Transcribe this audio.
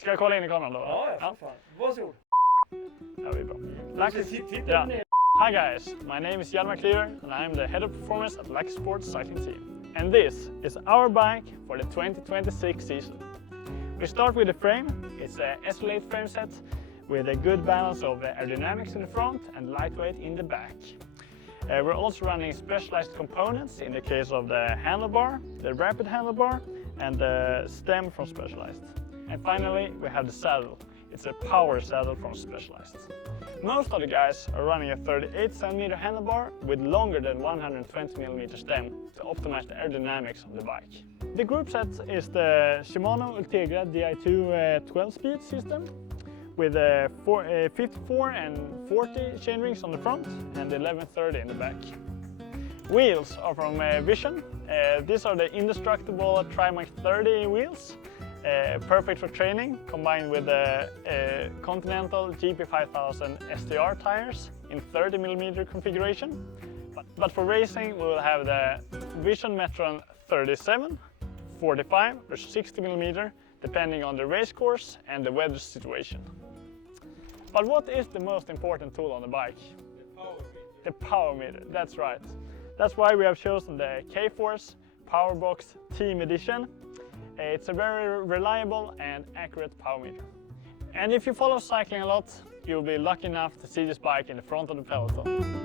Ska jag kolla in i kameran då? Ja, för fan. Varsågod. Ja, det är bra. Titta ner. Hi guys, my name is Hjalmar Klyver and I'm the head of performance at Lucky Sports cycling team. And this is our bike for the 2026 season. We start with the frame. It's a S-late frame set with a good balance of aerodynamics in the front and lightweight in the back. We're also running specialized components in the case of the handlebar, the rapid handlebar, and the stem from Specialized. And finally, we have the saddle. It's a power saddle from Specialized. Most of the guys are running a 38 cm handlebar with longer than 120 mm stem to optimize the aerodynamics of the bike. The group set is the Shimano Ultegra Di2 12-speed system with 54 and 40 chainrings on the front and 1130 in the back. Wheels are from Vision. These are the indestructible Trimax 30 wheels. Perfect for training, combined with the Continental GP5000 STR tires in 30 mm configuration. But for racing, we will have the Vision Metron 37, 45 or 60 mm, depending on the race course and the weather situation. But what is the most important tool on the bike? The power meter, that's right. That's why we have chosen the K-Force Powerbox Team Edition. It's a very reliable and accurate power meter. And if you follow cycling a lot, you'll be lucky enough to see this bike in the front of the peloton.